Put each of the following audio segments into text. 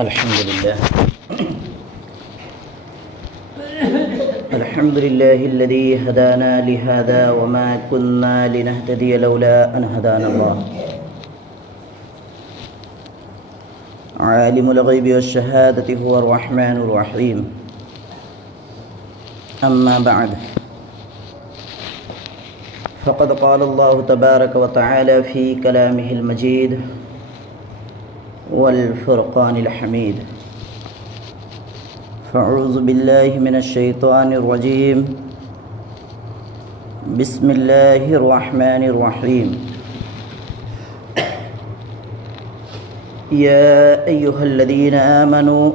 الحمد لله الذي هدانا لهذا وما كنا لنهتدي لولا أن هدانا الله عالم الغيب والشهادة هو الرحمن الرحيم أما بعد فقد قال الله تبارك وتعالى في كلامه المجيد والفرقان الحميد فأعوذ بالله من الشيطان الرجيم بسم الله الرحمن الرحيم يا أيها الذين آمنوا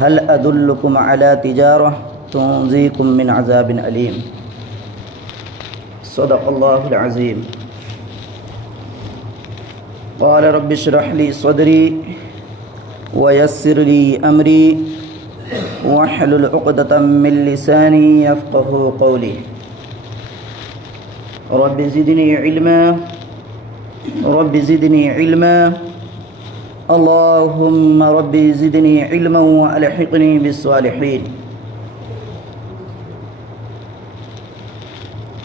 هل أدلكم على تجارة تنجيكم من عذاب أليم صدق الله العظيم قال رب اشرح لي صدري ويسر لي أمري واحلل عقدة من لساني يفقه قولي رب زدني علما اللهم رب زدني علما وألحقني بالصالحين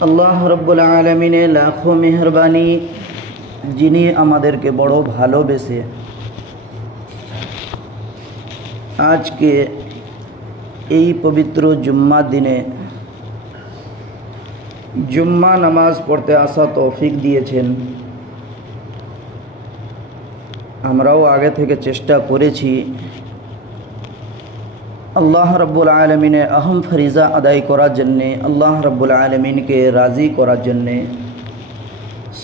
আল্লাহ রব্বুল আলামিনের লাখো মেহরবানি, যিনি আমাদেরকে বড় ভালোবেসে আজকে এই পবিত্র জুম্মা দিনে জুম্মা নামাজ পড়তে আসা তৌফিক দিয়েছেন। আমরাও আগে থেকে চেষ্টা করেছি আল্লাহ রব্বুল আলমিনের আহম ফরিজা আদায় করার জন্যে, আল্লাহ রব্বুল আলমিনকে রাজি করার জন্যে,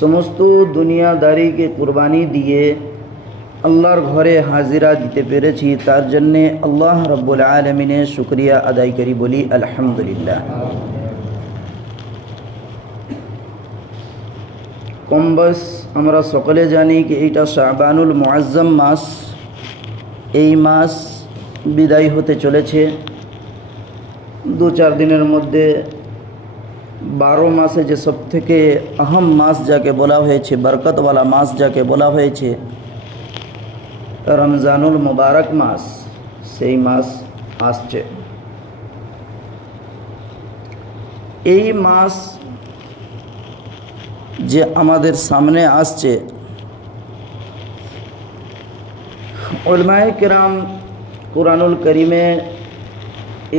সমস্ত দুনিয়াদারিকে কুরবানি দিয়ে আল্লাহর ঘরে হাজিরা দিতে পেরেছি। তার জন্যে আল্লাহ রব্বুল আলমিনের শুকরিয়া আদায় করি, বলি আলহামদুলিল্লাহ। কম বয়স আমরা সকলে জানি কি এইটা শাবানুল মুআজ্জম মাস। এই মাস বিদায় হতে চলেছে 2-4 দিনের মধ্যে। 12 মাসে যে সব থেকে আহম মাস যাকে বলা হয়েছে, বরকতওয়ালা মাস যাকে বলা হয়েছে, রমজানুল মুবারক মাস, সেই মাস আসছে। এই মাস যে আমাদের সামনে আসছে, উলামায়ে কেরাম কুরআনুল কারীমে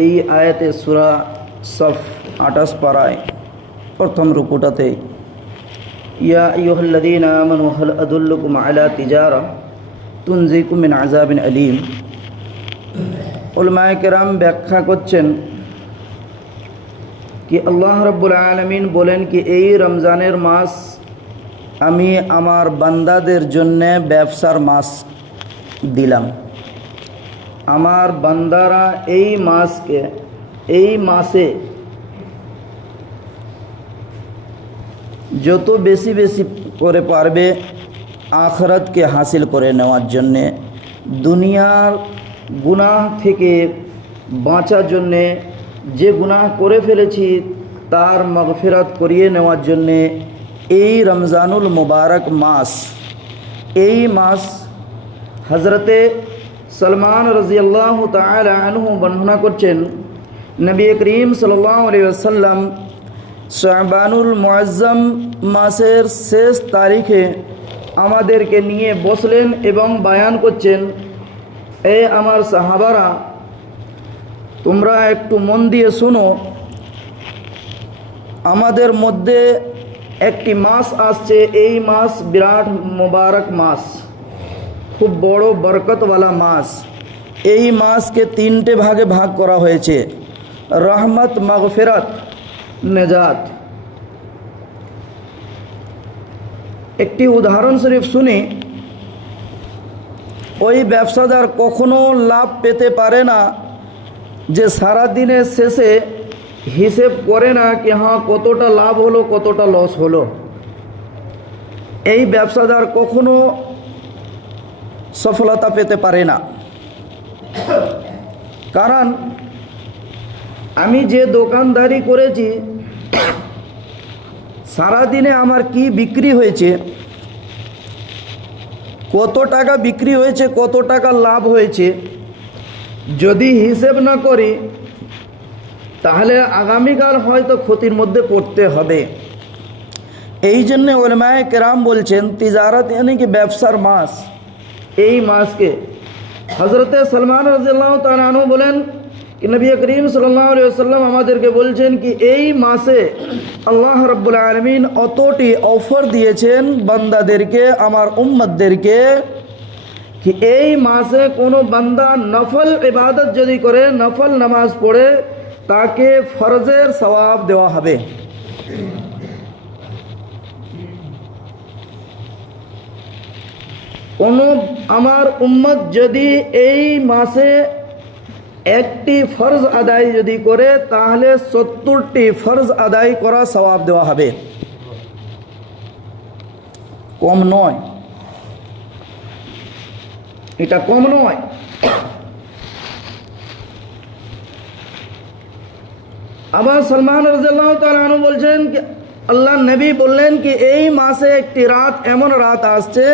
এই আয়াতে সূরা সফ 28 পারায় প্রথম রুকুটাতে ইয়া আইয়ুহাল্লাযীনা আমানু হাল আদুল্লুকুম আলা তিজারা তুনজিকুম মিন আযাবিন আলীম। উলামায়ে কেরাম ব্যাখ্যা করছেন কি আল্লাহ রাব্বুল আলামিন বলেন কি এই রমজানের মাস আমি আমার বান্দাদের জন্য ব্যবসার মাস দিলাম। আমার বান্দারা এই মাসে যত বেশি বেশি করে পারবে আখিরাতকে হাসিল করে নেওয়ার জন্যে, দুনিয়ার গুনাহ থেকে বাঁচার জন্যে, যে গুনাহ করে ফেলেছি তার মাগফিরাত করিয়ে নেওয়ার জন্যে এই রমজানুল মুবারক মাস, এই মাস হযরতে সলমান রাদিয়াল্লাহু তাআলা আনহু বর্ণনা করছেন, নবী করিম সাল্লাল্লাহু আলাইহি ওয়াসাল্লাম শাবানুল মুআজ্জম মাসের শেষ তারিখে আমাদেরকে নিয়ে বসলেন এবং বয়ান করছেন, এ আমার সাহাবারা, তোমরা একটু মন দিয়ে শোনো, আমাদের মধ্যে একটি মাস আসছে। এই মাস বিরাট মুবারক মাস, খুব বড় বরকতওয়ালা মাস। এই মাসকে 3টে ভাগে ভাগ করা হয়েছে, রহমত, মাগফিরাত, নেজাত। একটি উদাহরণস্বরূপ শুনি, ওই ব্যবসাদার কখনো লাভ পেতে পারে না যে সারা দিনের শেষে হিসেব করে না কি হ্যাঁ কতটা লাভ হলো, কতটা লস হলো। এই ব্যবসাদার কখনো সফলতা পেতে পারে না। কারণ আমি যে দোকানদারি করেছি, সারা দিনে আমার কি বিক্রি হয়েছে, কত টাকা বিক্রি হয়েছে, কত টাকা লাভ হয়েছে, যদি হিসেব না করি তাহলে আগামীকাল হয়তো ক্ষতির মধ্যে পড়তে হবে। এই জন্য উলামায়ে কেরাম বলছেন তিজারত यानी কি ব্যবসার মাস, এই মাসকে হযরতে সলমান রাদিয়াল্লাহু তাআলা আনহু বলেন कि नबी करीम सल्लल्लाहु अलैहि वसल्लम আমাদেরকে বলছেন कि এই মাসে আল্লাহ রাব্বুল আলামিন অতটি অফার দিয়েছেন বান্দাদেরকে, আমার উম্মতদেরকে, कि এই মাসে কোনো বান্দা নফল ইবাদত যদি করে, নফল নামাজ পড়ে, তাকে ফরজের সওয়াব দেওয়া হবে। কোনো আমার উম্মত যদি এই মাসে একটি ফরজ আদায় যদি করে তাহলে 70টি ফরজ আদায় করা সওয়াব দেওয়া হবে, কম নয়, এটা কম নয়। আবার সলমান রাদিয়াল্লাহু তাআলা আনহু বলছেন कि আল্লাহ নবী বললেন कि এই মাসে একটি রাত, এমন রাত আসছে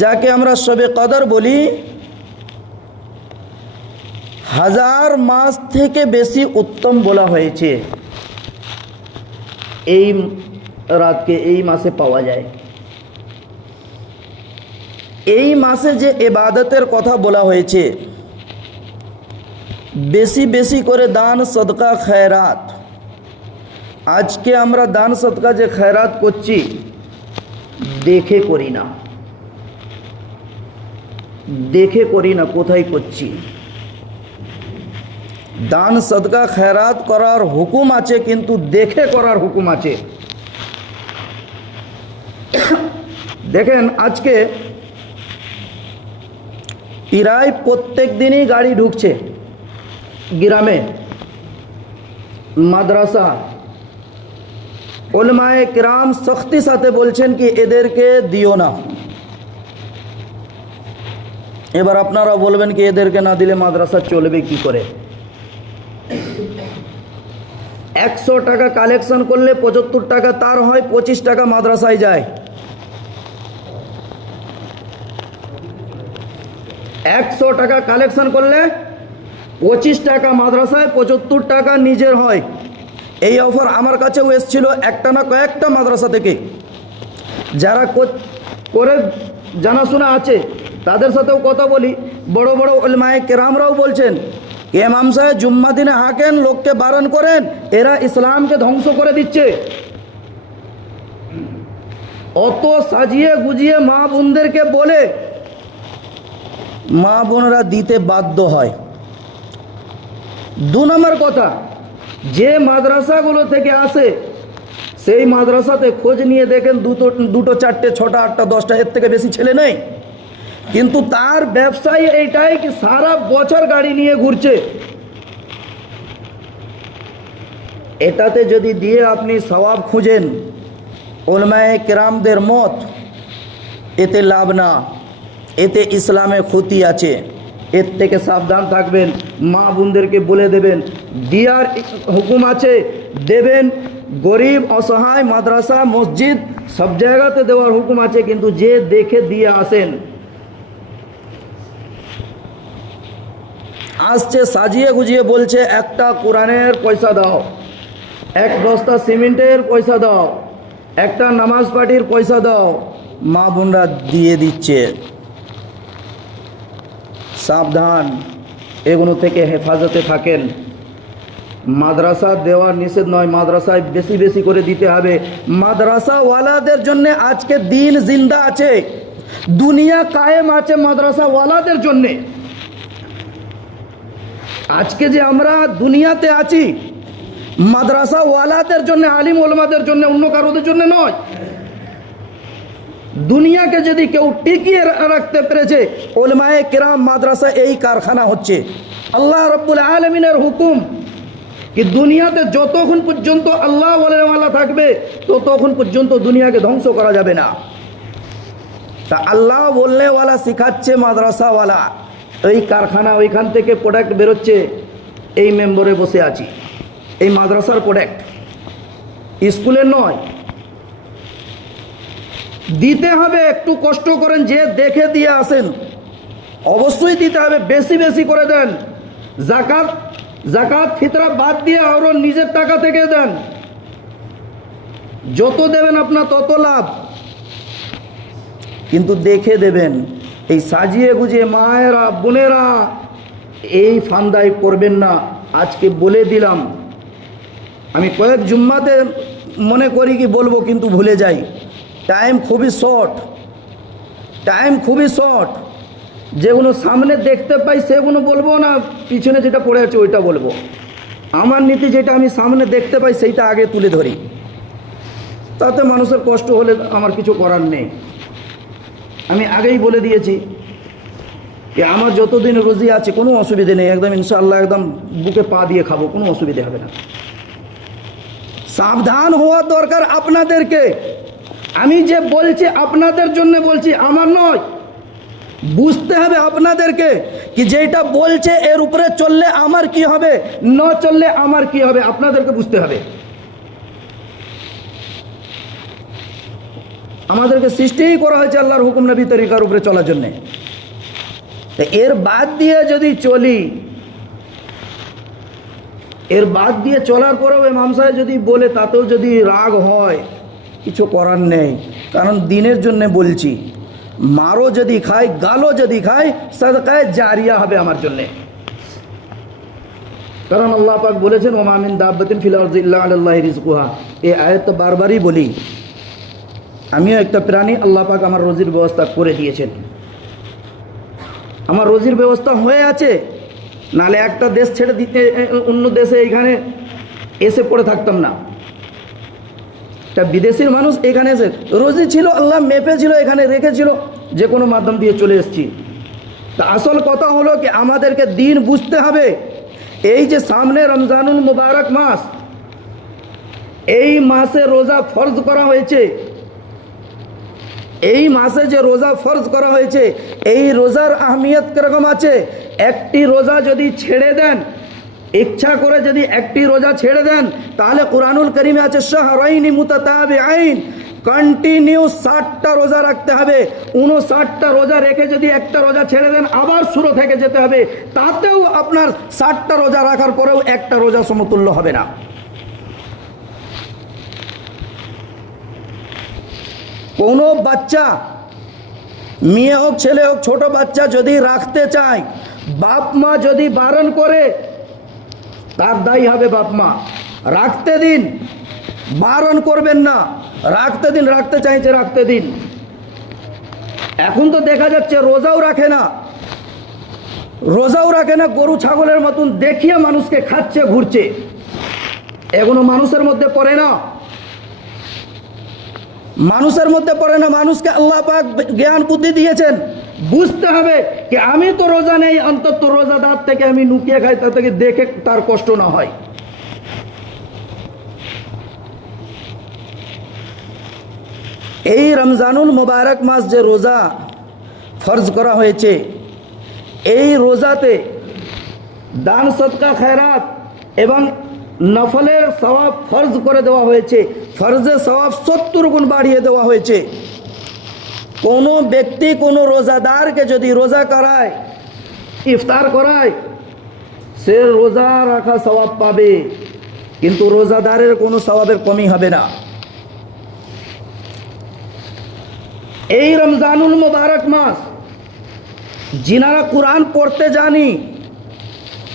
যাকে আমরা শবে কদর বলি, 1000 মাস থেকে বেশি উত্তম বলা হয়েছে। এই রাতকে এই মাসে পাওয়া যায়। এই মাসে যে ইবাদতের কথা বলা হয়েছে, বেশি বেশি করে দান সদকা খয়রাত, আজকে আমরা দান সদকা যে খয়রাত করছি দেখে করি না, দেখে করি না, কোথায় করছি। দান সদকা খয়রাত করার হুকুম আছে, কিন্তু দেখে করার হুকুম আছে। দেখেন আজকে প্রায় প্রত্যেক দিনই গাড়ি ঢুকছে গ্রামে, মাদ্রাসা। উলামায়ে কিরাম সख्ती সাথে বলছেন कि এদেরকে দিও না। এবার আপনারা বলবেন कि এদেরকে না দিলে মাদ্রাসা চলবে কি করে? 100 টাকা কালেকশন করলে 75 টাকা তার হয়, 25 টাকা মাদ্রাসায় যায়। 100 টাকা কালেকশন করলে 25 টাকা মাদ্রাসায়, 75 টাকা নিজের হয়। এই অফার আমার কাছেও এসেছিল একটা না কয়েকটা মাদ্রাসা থেকে। যারা করে জানাশোনা আছে তাদের সাথেও কথা বলি, বড় বড় উলামায়ে কেরামরাও বলছেন कि ইমাম সাহেব জুম্মা দিনে হাঁকেন, লোককে বারণ করেন, এরা ইসলামকে ধ্বংস করে দিচ্ছে। অত সাজিয়ে গুজিয়ে মা বোনদেরকে বলে মা বোনরা দিতে বাধ্য হয়। 2 নম্বর কথা, যে মাদ্রাসাগুলো থেকে আসে সেই মাদ্রাসাতে খোঁজ নিয়ে দেখেন দুটো চারটে, 6টা 8টা 10টা, এর থেকে বেশি ছেলে নেই, কিন্তু তার ব্যবসায় এইটাই कि সারা বছর গাড়ি নিয়ে ঘুরছে। এটাতে যদি দিয়ে আপনি সওয়াব খুঁজেন, উলামায়ে কেরামদের মত, এতে লাভ না, এতে ইসলামে ক্ষতি আছে। এর থেকে সাবধান থাকবেন, মা বোনদেরকে বলে দেবেন, দিয়ার হুকুম আছে, দেবেন। গরিব অসহায় মাদ্রাসা মসজিদ সব জায়গাতে দেওয়ার হুকুম আছে, কিন্তু যে দেখে দিয়ে আসেন। আসছে সাজিয়ে গুজিয়ে বলছে একটা কোরআনের পয়সা দাও, এক বস্তা সিমেন্টের পয়সা দাও, একটা নামাজ পাটির পয়সা দাও, মা বোনরা দিয়ে দিচ্ছে। সাবধান, এগুলো থেকে হেফাজতে থাকেন। মাদ্রাসা দেওয়া নিষেধ নয়, মাদ্রাসায় বেশি বেশি করে দিতে হবে। মাদ্রাসাওয়ালাদের জন্য আজকে দিন জিন্দা আছে, দুনিয়া কায়েম আছে মাদ্রাসাওয়ালাদের জন্যে। আজকে যে আমরা দুনিয়াতে আছি মাদ্রাসাওয়ালাদের জন্য, আলিম ওলামাদের জন্য, অন্য কারোদের জন্য নয়। দুনিয়াকে যদি কেউ টিকিয়ে রাখতে পেরেছে উলামায়ে কিরাম, মাদ্রাসা এই কারখানা হচ্ছে। আল্লাহ রাব্বুল আলামিনের হুকুম कि দুনিয়াতে যতক্ষণ পর্যন্ত আল্লাহ ওয়ালা থাকবে ততক্ষণ পর্যন্ত দুনিয়াকে ধ্বংস করা যাবে না। তা আল্লাহ বলনেওয়ালা শিখাচ্ছে মাদ্রাসাওয়ালা, এই কারখানা, ওইখান থেকে প্রোডাক্ট বেরোচ্ছে, এই মেম্বরে বসে আছি, এই মাদ্রাসার প্রোডাক্ট, স্কুলের নয়। দিতে হবে, একটু কষ্ট করেন, যে দেখে দিয়ে আসেন, অবশ্যই দিতে হবে, বেশি বেশি করে দেন। জাকাত জাকাত ফিতরা বাদ দিয়ে আরও নিজের টাকা থেকে দেন, যত দেবেন আপনার তত লাভ, কিন্তু দেখে দেবেন। এই সাজিয়ে গুজিয়ে মায়েরা বোনেরা এই ফান্দায় পড়বেন না। আজকে বলে দিলাম, আমি কয়েক জুম্মাতে মনে করি কি বলবো, কিন্তু ভুলে যাই। টাইম খুবই শর্ট। যেগুলো সামনে দেখতে পাই সেগুলো বলবো না, পিছনে যেটা পড়ে আছে ওইটা বলবো। আমার নীতি যেটা আমি সামনে দেখতে পাই সেইটা আগে তুলে ধরি, তাতে মানুষের কষ্ট হলে আমার কিছু করার নেই। আমি আগেই বলে দিয়েছি যে আমার যতদিন রোজি আছে কোনো অসুবিধে নেই, একদম ইনশাআল্লাহ একদম বুকে পা দিয়ে খাবো, কোনো অসুবিধে হবে না। সাবধান হওয়া দরকার আপনাদেরকে। আমি যে বলছি আপনাদের জন্য বলছি, আমার নয়। বুঝতে হবে আপনাদেরকে কি যেটা বলছে এর উপরে চললে আমার কি হবে, না চললে আমার কি হবে, আপনাদেরকে বুঝতে হবে। আমাদেরকে সৃষ্টিই করা হয়েছে আল্লাহর হুকুম নবী তরিকার উপরে চলার জন্যে। এর বাদ দিয়ে যদি চলি, এর বাদ দিয়ে চলার পরেও ইমাম সাহেব যদি বলে, তাতেও যদি রাগ হয়, কিছু করার নেই। কারণ দিনের জন্য বলছি, মারো যদি খাই, গালো যদি খাই, সাদকায়ে জারিয়া হবে আমার জন্যে। কারণ আল্লাহ পাক বলেছেন, ওমা মিন দাব্বাতিন ফিল আরদি ইল্লা আলাল্লাহি রিজকুহা। এই আয়াত তো বারবারই বলি। আমিও একটা প্রাণী, আল্লাহ পাক আমার রোজির ব্যবস্থা করে দিয়েছেন, আমার রোজির ব্যবস্থা হয়ে আছে। নালে একটা দেশ ছেড়ে দিতে অন্য দেশে এইখানে এসে পড়ে থাকতাম না। একটা বিদেশির মানুষ এখানে এসে রোজি ছিল, আল্লাহ মেপেছিল, এখানে রেখেছিল, যে কোনো মাধ্যম দিয়ে চলে এসেছি। তা আসল কথা হলো কি আমাদেরকে দিন বুঝতে হবে। এই যে সামনে রমজানুল মুবারক মাস, এই মাসে রোজা ফরজ করা হয়েছে। এই মাসে যে রোজা ফরজ করা হয়েছে, এই রোজার আহমিয়ত কিরকম আছে। একটি রোজা যদি ছেড়ে দেন, ইচ্ছা করে যদি একটি রোজা ছেড়ে দেন, তাহলে কুরআনুল কারীমে আছে শাহরাইনি মুতাতাবিআইন, কন্টিনিউ 60টা রোজা রাখতে হবে। 59টা রোজা রেখে যদি একটা রোজা ছেড়ে দেন, আবার শুরু থেকে যেতে হবে, তাতেও আপনার 60টা রোজা রাখার পরেও একটা রোজা সমতুল্য হবে না। কোনো বাচ্চা, মেয়ে হোক ছেলে হোক, ছোট বাচ্চা যদি রাখতে চায়, বাপ মা যদি বারণ করে, তার দায়ী হবে বাপ মা। রাখতে দিন, বারণ করবেন না, রাখতে দিন, রাখতে চাইছে রাখতে দিন। এখন তো দেখা যাচ্ছে রোজাও রাখে না, গরু ছাগলের মতন দেখিয়ে মানুষকে খাচ্ছে, ঘুরছে। এগুলো মানুষের মধ্যে পড়ে না, মানুষকে আল্লাহ পাক জ্ঞান বুদ্ধি দিয়েছেন। বুঝতে হবে যে আমি তো রোজা নেই, অন্তত রোজাদার থেকে আমি লুকিয়ে খাই, তার থেকে দেখে তার কষ্ট না হয়। এই রমজানুল মুবারক মাস যে রোজা ফরজ করা হয়েছে, এই রোজাতে দান সদকা খয়রাত এবং নফলের সওয়াব ফরজ করে দেওয়া হয়েছে। ফরজের সওয়াব 70 গুণ বাড়িয়ে দেওয়া হয়েছে। কোনো ব্যক্তি কোনো রোজাদারকে যদি রোজা করায়, ইফতার করায়, সে রোজা রাখা সওয়াব পাবে, কিন্তু রোজাদারের কোনো সওয়াবের কমি হবে না। এই রমজানুল মুবারক মাস যিনারা কোরআন পড়তে জানি,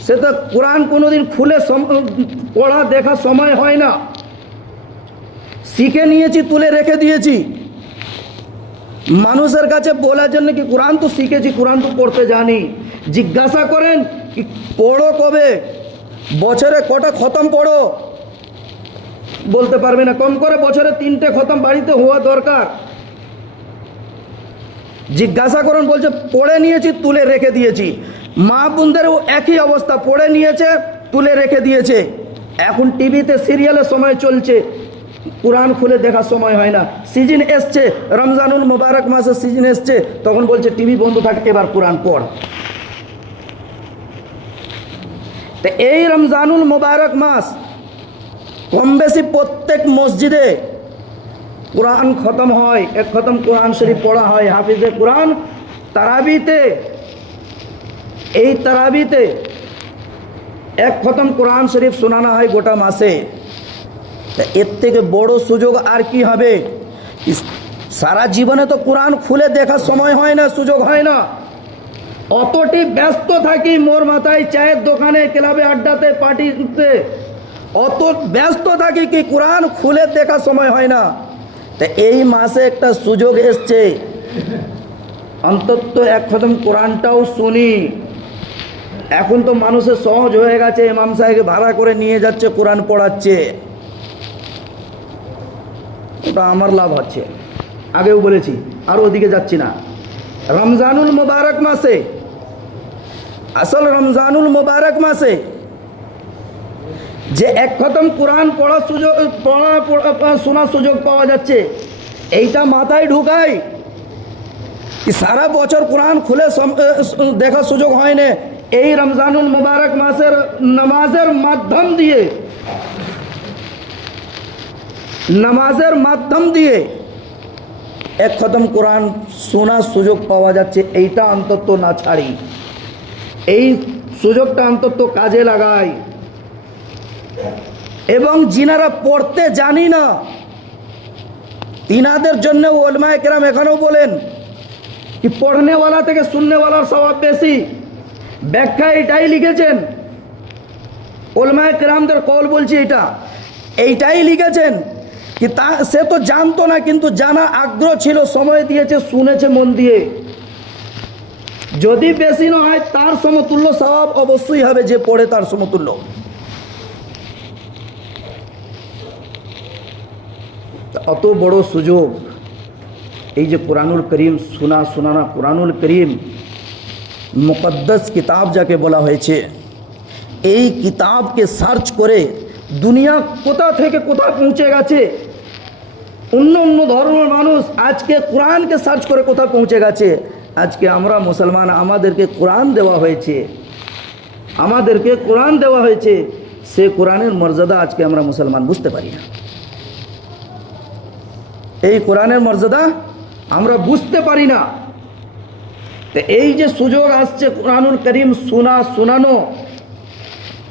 সে তো কোরআন কোনোদিন খুলে পড়া দেখা সময় হয় না, শিখে নিয়েছি, তুলে রেখে দিয়েছি। মানুষের কাছে বলার জন্য কি কোরআন তো শিখেছি, কোরআন তো পড়তে জানি। জিজ্ঞাসা করেন কি পড়ো কবে, বছরে কটা খতম পড়ো, বলতে পারবে না। কম করে বছরে 3টে খতম বাড়িতে হওয়া দরকার। জিজ্ঞাসা করুন, বলছে পড়ে নিয়েছি, তুলে রেখে দিয়েছি। মা বোনদেরও একই অবস্থা, পড়ে নিয়েছে, তুলে রেখে দিয়েছে। এখন টিভিতে সিরিয়ালের সময় চলছে, কোরআন খুলে দেখার সময় হয় না। সিজন এসছে, রমজানুল মুবারক মাসের সিজন এসছে, তখন বলছে টিভি বন্ধ থাকে, এবার কোরআন পড়। তো এই রমজানুল মুবারক মাস কম বেশি প্রত্যেক মসজিদে কোরআন খতম হয়, এক খতম কোরআন শরীফ পড়া হয় হাফিজে কোরআন তারাবিতে। এই তারাবিতে এক খতম কোরআন শরীফ শোনানো হয় গোটা মাসে। এর থেকে বড় সুযোগ আর কি হবে? সারা জীবনে তো কোরআন খুলে দেখার সময় হয় না, সুযোগ হয় না। অতটি ব্যস্ত থাকি মোর মাথায়, চায়ের দোকানে, ক্লাবে, আড্ডাতে, পার্টিতে অত ব্যস্ত থাকি কি কোরআন খুলে দেখার সময় হয় না। তা এই মাসে একটা সুযোগ এসছে, অন্তত এক খতম কোরআনটাও শুনি। এখন তো মানুষের সহজ হয়ে গেছে, ইমাম সাহেবকে ভাড়া করে নিয়ে যাচ্ছে, কোরআন পড়াচ্ছে, ওটা আমার লাভ হচ্ছে। আগেও বলেছি, আর ওদিকে যাচ্ছি না। রমজানুল মুবারক মাসে, আসল রমজানুল মুবারক মাসে যে এক খতম কোরআন পড়ার সুযোগ, শোনার সুযোগ পাওয়া যাচ্ছে, এইটা মাথায় ঢুকাই কি সারা বছর কোরআন খুলে দেখার সুযোগ হয় না। এই রমজানুল মুবারক মাসের নামাজের মাধ্যম দিয়ে এক খতম কোরআন শোনার সুযোগ পাওয়া যাচ্ছে। এইটা অন্তত না ছাড়ি, এই সুযোগটা অন্তত কাজে লাগাই। এবং যিনারা পড়তে জানি না তিনাদের জন্য ওলামায়ে কেরাম এখানেও বলেন কি পড়নেওয়ালা থেকে শুননেওয়ালার স্বভাব বেশি। ব্যাখ্যা এটাই লিখেছেন, ওলামায়ে কেরামদের কল বলছি, এইটাই লিখেছেন কি সে তো জানতো না, কিন্তু জানা আগ্রহ ছিল, সময় দিয়েছে, শুনেছে মন দিয়ে। যদি বেশি না হয় তার সমতুল্য স্বভাব অবশ্যই হবে যে পড়ে তার সমতুল্য। অত বড় সুযোগ এই যে কোরআনুল করিম শোনানা, কোরআনুল করিম মুকদ্দাস কিতাব যাকে বলা হয়েছে, এই কিতাবকে সার্চ করে দুনিয়া কোথা থেকে কোথায় পৌঁছে গেছে। অন্য অন্য ধর্মের মানুষ আজকে কোরআনকে সার্চ করে কোথায় পৌঁছে গেছে। আজকে আমরা মুসলমান, আমাদেরকে কোরআন দেওয়া হয়েছে, সে কোরআনের মর্যাদা আজকে আমরা মুসলমান বুঝতে পারি না। এই কোরআনের মর্যাদা আমরা বুঝতে পারি না। তো এই যে সুযোগ আসছে কোরআনুল করিম শোনানো,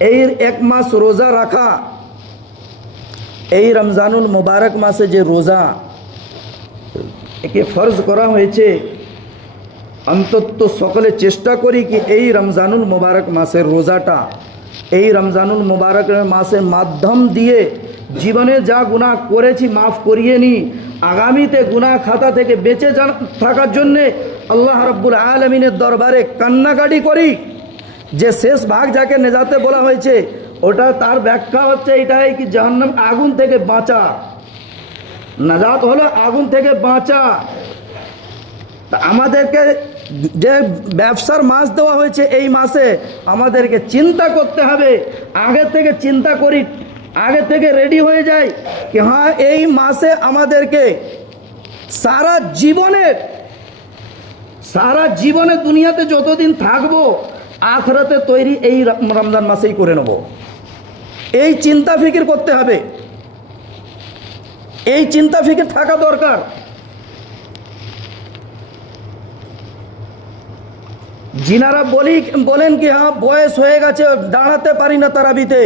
এই এক মাস রোজা রাখা, এই রমজানুল মুবারক মাসে যে রোজা একে ফরজ করা হয়েছে, অন্তত সকলে চেষ্টা করি কি এই রমজানুল মুবারক মাসের রোজাটা, এই রমজানুল মুবারক মাসের মাধ্যম দিয়ে জীবনে যা গুনাহ করেছি মাফ করিয়ে নি, আগামীতে গুনাহ খাতা থেকে বেঁচে থাকার জন্যে আল্লাহ রাব্বুল আলামিনের দরবারে কান্নাকাটি করি। যে শেষ ভাগ যাকে নেজাতে বলা হয়েছে, ওটা তার ব্যাখ্যা হচ্ছে এটাই কি জাহান্নাম আগুন থেকে বাঁচা, নাজাত হলো আগুন থেকে বাঁচা। তা আমাদেরকে যে ব্যবসার মাস দেওয়া হয়েছে এই মাসে আমাদেরকে চিন্তা করতে হবে, আগে থেকে চিন্তা করি, আগে থেকে রেডি হয়ে যাই কি হ্যাঁ এই মাসে আমাদেরকে সারা জীবনে দুনিয়াতে যতদিন থাকবো আখিরাতে তৈরি এই রমজান মাসেই করে নেব। এই চিন্তা ফিকির করতে হবে, এই চিন্তা ফিকির থাকা দরকার। যিনারা বলেন কি হ্যাঁ বয়স হয়ে গেছে, দাঁড়াতে পারি না তারাবিতে,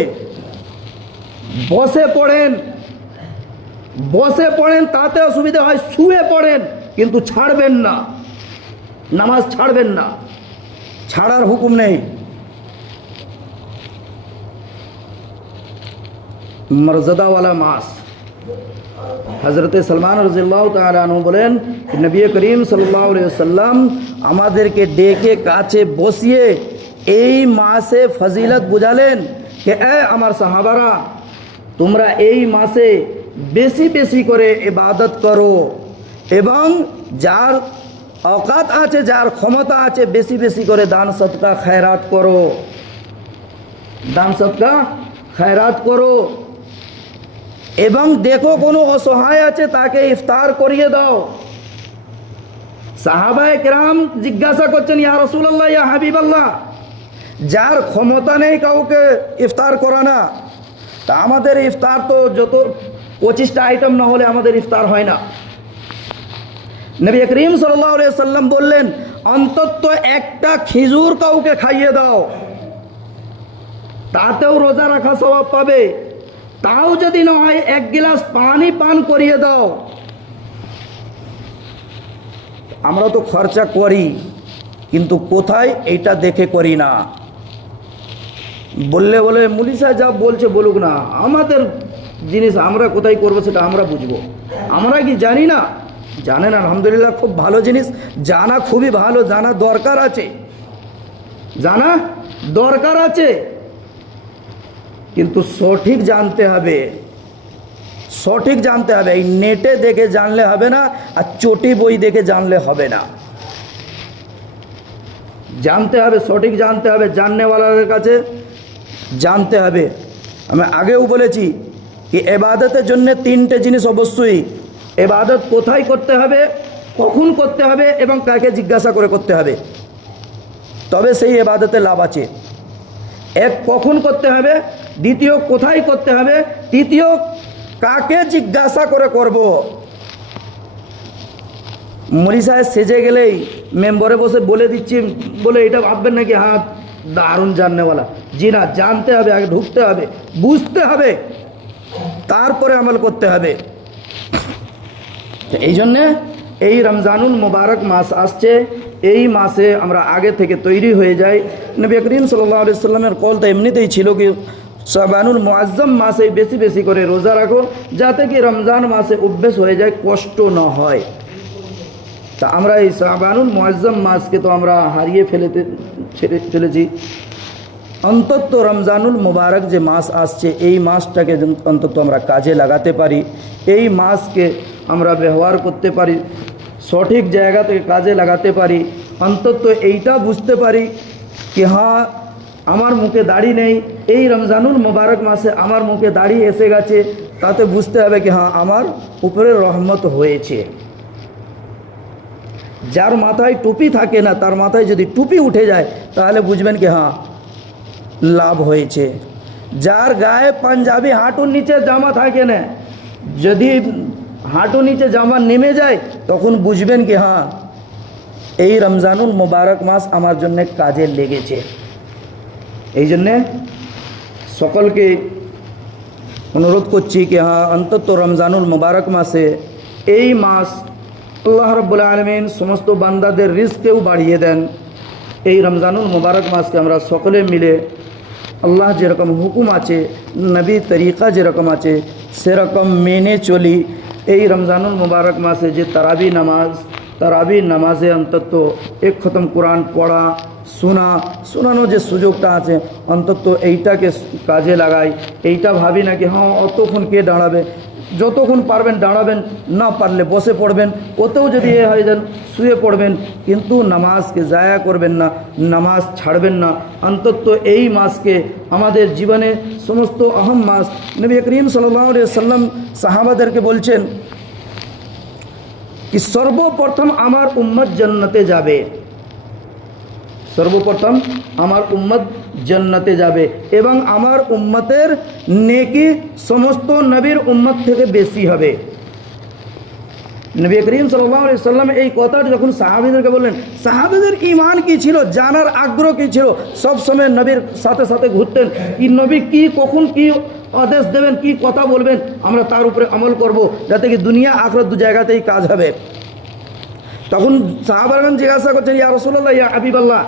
বসে পড়েন তাতে অসুবিধা হয়, শুয়ে পড়েন, কিন্তু ছাড়বেন না, নামাজ ছাড়বেন না, ছাড়ার হুকুম নেই। মর্যাদাওয়ালা মাস। হযরত সালমান রাদিয়াল্লাহু তাআলা আনহু বলেন নবী করিম সাল্লাল্লাহু আলাইহি ওয়াসাল্লাম আমাদেরকে ডেকে কাছে বসিয়ে এই মাসে ফজিলত বুঝালেন যে এ আমার সাহাবারা, তোমরা এই মাসে বেশি বেশি করে ইবাদত করো এবং যার औकात আছে, যার ক্ষমতা আছে, বেশি বেশি করে দান সদকা খায়রাত করো এবং দেখো কোনো অসহায় আছে তাকে ইফতার করিয়ে দাও। সাহাবায়ে কেরাম জিজ্ঞাসা করছেন, ইয়া রাসূলুল্লাহ, ইয়া হাবিবাল্লাহ, যার ক্ষমতা নেই কাউকে ইফতার করানা, তা আমাদের ইফতার তো যত 25টা আইটেম না হলে আমাদের ইফতার হয় না। নবী করিম সাল্লাল্লাহু আলাইহি সাল্লাম বললেন, অন্তত একটা খেজুর কাউকে খাইয়ে দাও, তাতেও রোজা রাখা সওয়াব পাবে। তাও যদি না হয় 1 গ্লাস পানি পান করিয়ে দাও। আমরা তো খরচা করি, কিন্তু কোথায় এইটা দেখে করি না। বললে বলে মুলি সাহেব যা বলছে বলুক না, আমাদের জিনিস আমরা কোথায় করবো সেটা আমরা বুঝবো। আমরা কি জানি না? জানেন, আলহামদুলিল্লাহ, খুব ভালো জিনিস, জানা খুবই ভালো, জানা দরকার আছে, জানা দরকার আছে, কিন্তু সঠিক জানতে হবে, সঠিক জানতে হবে। এই নেটে দেখে জানলে হবে না, আর চটি বই দেখে জানলে হবে না। জানতে হবে, সঠিক জানতে হবে, জাননেওয়ালাদের কাছে জানতে হবে। আমি আগেও বলেছি কি ইবাদতের জন্য 3টে জিনিস অবশ্যই। ইবাদত কোথায় করতে হবে, কখন করতে হবে এবং কাকে জিজ্ঞাসা করে করতে হবে, তবে সেই ইবাদতে লাভ আছে। এক, কখন করতে হবে, দ্বিতীয় কোথায় করতে হবে, তৃতীয় কাকে জিজ্ঞাসা করে করব। মুলি সাহেব সেজে গেলেই মেম্বরে বসে বলে দিচ্ছি বলে এটা ভাববেন নাকি হ্যাঁ দারুণ জাননেওয়ালা। জি না, জানতে হবে, আগে ঢুকতে হবে, বুঝতে হবে, তারপরে আমল করতে হবে। এই জন্যে এই রমজানুল মুবারক মাস আসছে, এই মাসে আমরা আগে থেকে তৈরি হয়ে যাই। নবী করিম সাল্লাল্লাহু আলাইহি সাল্লামের কল তো এমনিতেই ছিল কি শাবানুল মুআজ্জম মাসে বেশি বেশি করে রোজা রাখো, যাতে কি রমজান মাসে অভ্যেস হয়ে যায়, কষ্ট না হয়। তা আমরা এই শাবানুল মুআজ্জম মাসকে তো আমরা হারিয়ে ফেলেছি। অন্তত রমজানুল মুবারক যে মাস আসছে, এই মাসটাকে অন্তত আমরা কাজে লাগাতে পারি, এই মাসকে আমরা ব্যবহার করতে পারি, সঠিক জায়গা থেকে কাজে লাগাতে পারি, অন্তত এইটা বুঝতে পারি কি হ্যাঁ আমার মুখে দাড়ি নেই, এই রমজানুল মুবারক মাসে আমার মুখে দাড়ি এসে গেছে, তাতে বুঝতে হবে কি হ্যাঁ আমার উপরে রহমত হয়েছে। যার মাথায় টুপি থাকে না, তার মাথায় যদি টুপি উঠে যায় তাহলে বুঝবেন কি হ্যাঁ লাভ হয়েছে। যার গায়ে পাঞ্জাবি হাঁটুর নিচে জামা থাকে না, যদি হাঁটু নিচে জামা নেমে যায় তখন বুঝবেন কি হ্যাঁ এই রমজানুল মুবারক মাস আমার জন্য কাজে লেগেছে। এই জন্যে সকলকে অনুরোধ করছি কি হ্যাঁ অন্তত রমজানুল মুবারক মাসে, এই মাস আল্লাহ রাব্বুল আলামিন সমস্ত বান্দাদের রিজকেও বাড়িয়ে দেন। এই রমজানুল মুবারক মাসকে আমরা সকলে মিলে আল্লাহ যেরকম হুকুম আছে, নবী তরিকা যেরকম আছে সেরকম মেনে চলি। এই রমজানুল মুবারক মাসে যে তারাবি নামাজে অন্তত 1 খতম কোরআন পড়া, শোনানো যে সুযোগটা আছে, অন্তত এইটাকে কাজে লাগাই। এইটা ভাবি না কি হ্যাঁ অতক্ষণ কে দাঁড়াবে, যতক্ষণ পারবেন দাঁড়াবেন, না পারলে বসে পড়বেন, ওতেও যদি এ হয়ে যান শুয়ে পড়বেন, কিন্তু নামাজকে জায়া করবেন না, নামাজ ছাড়বেন না। অন্তত এই মাসকে আমাদের জীবনে সমস্ত আহম মাস। নবী করিম সাল্লাল্লাহু আলাইহি সাল্লাম সাহাবাদেরকে বলছেন কি সর্বপ্রথম আমার উম্মত জান্নাতে যাবে, সর্বপ্রথম আমার উম্মত জান্নাতে যাবে এবং আমার উম্মতের নেকি সমস্ত নবীর উম্মত থেকে বেশি হবে। নবী করিম সাল্লাল্লাহু আলাইহি সাল্লাম এই কথাটা যখন সাহাবীদেরকে বললেন, সাহাবীদের ঈমান কি ছিল, জানার আগ্রহ কি ছিল, সব সময় নবীর সাথে সাথে ঘুরতেন কি নবী কি কখন কি আদেশ দেবেন, কি কথা বলবেন, আমরা তার উপরে আমল করব, যাতে কি দুনিয়া আখিরাত দু জায়গাতেই কাজ হবে। তখন সাহাবাগণ জিজ্ঞাসা করছেন, ইয়া রাসূলুল্লাহ, ইয়া হাবিবাল্লাহ,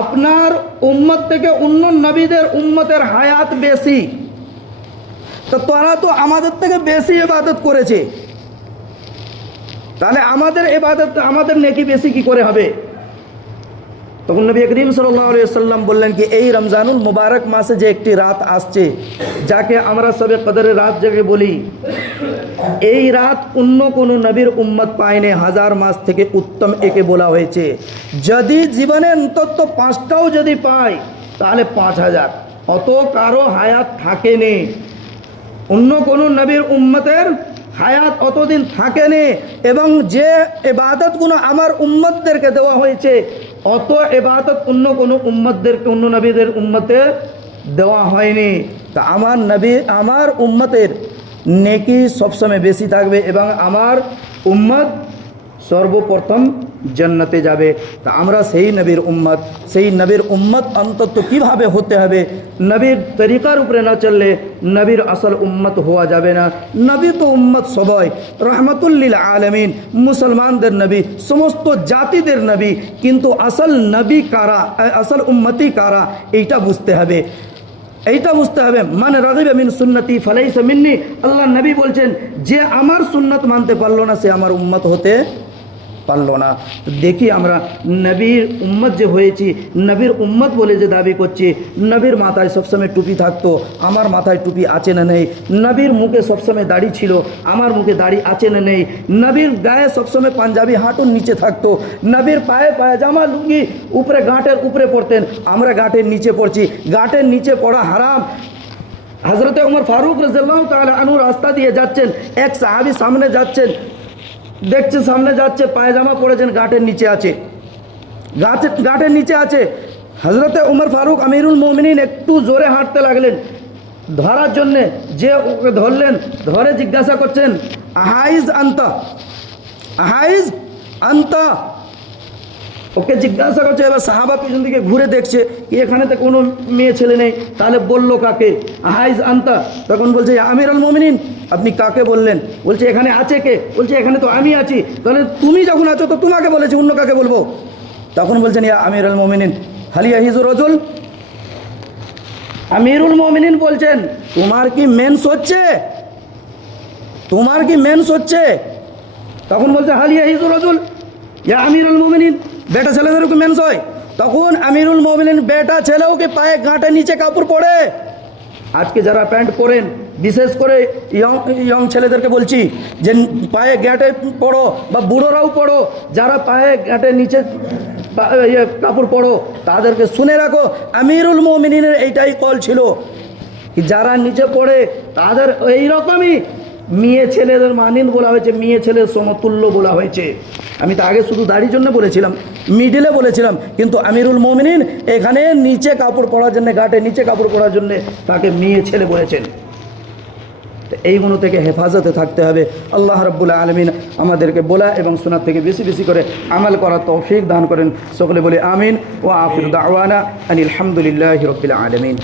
আপনার উম্মত থেকে অন্য নবীদের উম্মতের হায়াত বেশি, তো তারা তো আমাদের থেকে বেশি ইবাদত করেছে, তাহলে আমাদের ইবাদত আমাদের নেকি বেশি কি করে হবে? তখন নবী করিম সাল্লাল্লাহু আলাইহি ওয়াসাল্লাম বললেন কি এই রমজানুল মুবারক মাসে যে একটি রাত আসছে, যাকে আমরা সবে কদরের রাত যাকে বলি, এই রাত অন্য কোনো নবীর উম্মত পায়নি, 1000 মাস থেকে উত্তম একে বলা হয়েছে। যদি জীবনে অন্তত 5টাও যদি পায় তাহলে 5000, অত কারো হায়াত থাকেনি, অন্য কোনো নবীর উম্মতের হায়াত অতদিন থাকেনি। এবং যে ইবাদতগুলো আমার উম্মতদেরকে দেওয়া হয়েছে, অত ইবাদত অন্য কোনো উম্মতদেরকে, অন্য নবীদের উম্মতে দেওয়া হয়নি। তা আমার নবী, আমার উম্মতের নেকি সবসময় বেশি থাকবে এবং আমার উম্মত সর্বপ্রথম জান্নাতে যাবে। তা আমরা সেই নবীর উম্মত অন্তত কীভাবে হতে হবে, নবীর তরিকার উপরে না চললে নবীর আসল উম্মত হওয়া যাবে না। নবী তো উম্মত সবাই, রহমতুল্লিল আলমিন, মুসলমানদের নবী, সমস্ত জাতিদের নবী, কিন্তু আসল নবী কারা, আসল উম্মতি কারা, এইটা বুঝতে হবে। মান রাগিবা মিন সুন্নতি ফালাইসা মিন্নি। আল্লাহ নবী বলছেন, যে আমার সুন্নত মানতে পারলো না সে আমার উম্মত হতে পারলো না। দেখি আমরা নবীর উম্মত যে হয়েছি, নবীর উম্মত বলে যে দাবি করছি, নবীর মাথায় সবসময় টুপি থাকতো, আমার মাথায় টুপি আছে না নেই? নবীর মুখে সবসময় দাড়ি ছিল, আমার মুখে দাড়ি আছে না নেই? নবীর গায়ে সবসময় পাঞ্জাবি হাঁটুর নিচে থাকতো, নবীর পায়ে পায়জামা লুঙ্গি উপরে গাঁটের উপরে পড়তেন, আমরা গাঁটের নিচে পড়ছি। গাঁটের নিচে পড়া হারাম। হযরতে উমর ফারুক রাদিয়াল্লাহু তাআলা আনহু রাস্তা দিয়ে যাচ্ছেন, এক সাহাবী সামনে যাচ্ছেন, দেখছেন সামনে যাচ্ছে, পায়জামা পরেছেন, গাঁটের নিচে আছে, গাঁটের নিচে আছে। হযরতে উমর ফারুক আমিরুল মুমিনিন একটু জোরে হাঁটতে লাগলেন ধরার জন্যে, যে ওকে ধরলেন, ধরে জিজ্ঞাসা করছেন, আহাইজ আন্তা, ওকে জিজ্ঞাসা করছে। এবার সাহাবা পিছন দিকে ঘুরে দেখছে কি এখানে তো কোনো মেয়ে ছেলে নেই, তাহলে বললো কাকে? আহাইজ আন্তা। তখন বলছে, আমিরুল মুমিনিন, আপনি কাকে বললেন? বলছে, এখানে আছে কে? বলছে, এখানে তো আমি আছি। তাহলে তুমি যখন আছো তো তোমাকে বলেছি, অন্য কাকে বলবো? তখন বলছেন, ইয়া আমিরুল মুমিনিন হালি ইয়াহিজুর রাজুল। আমিরুল মুমিনিন বলছেন, তোমার কি মেন্স হচ্ছে? তখন বলছে, হালি ইয়াহিজুর রাজুল ইয়া আমিরুল মুমিনিন, বেটা ছেলেদেরও কি মেন্স হয়? তখন আমিরুল মুমিনিন, বেটা ছেলেও কি পায়ে গাঁটের নিচে কাপড় পরে? আজকে যারা প্যান্ট পরেন, বিশেষ করে ইয়ং ছেলেদেরকে বলছি যে পায়ে গাঁটে পড়ো, বা বুড়োরাও পড়ো, যারা পায়ে গাঁটের নিচে কাপড় পড়ো, তাদেরকে শুনে রাখো, আমিরুল মুমিনিনের এইটাই কল ছিল, যারা নিচে পড়ে তাদের এইরকমই মেয়ে ছেলেদের মানিন বলা হয়েছে, মেয়ে ছেলের সমতুল্য বলা হয়েছে। আমি তো আগে শুধু দাড়ির জন্য বলেছিলাম, মিডিলে বলেছিলাম, কিন্তু আমিরুল মুমিনিন এখানে নিচে কাপড় পরার জন্য, গাঁটের নিচে কাপড় পরার জন্য তাকে মেয়ে ছেলে বলেছেন। এইগুলো থেকে হেফাজতে থাকতে হবে। আল্লাহ রাব্বুল আলামিন আমাদেরকে বলা এবং শোনার থেকে বেশি বেশি করে আমল করার তৌফিক দান করেন। সকলে বলে আমিন। ওয়া আখিরু দাওয়ানা আনিল হামদুলিল্লাহি রাব্বিল আলামিন।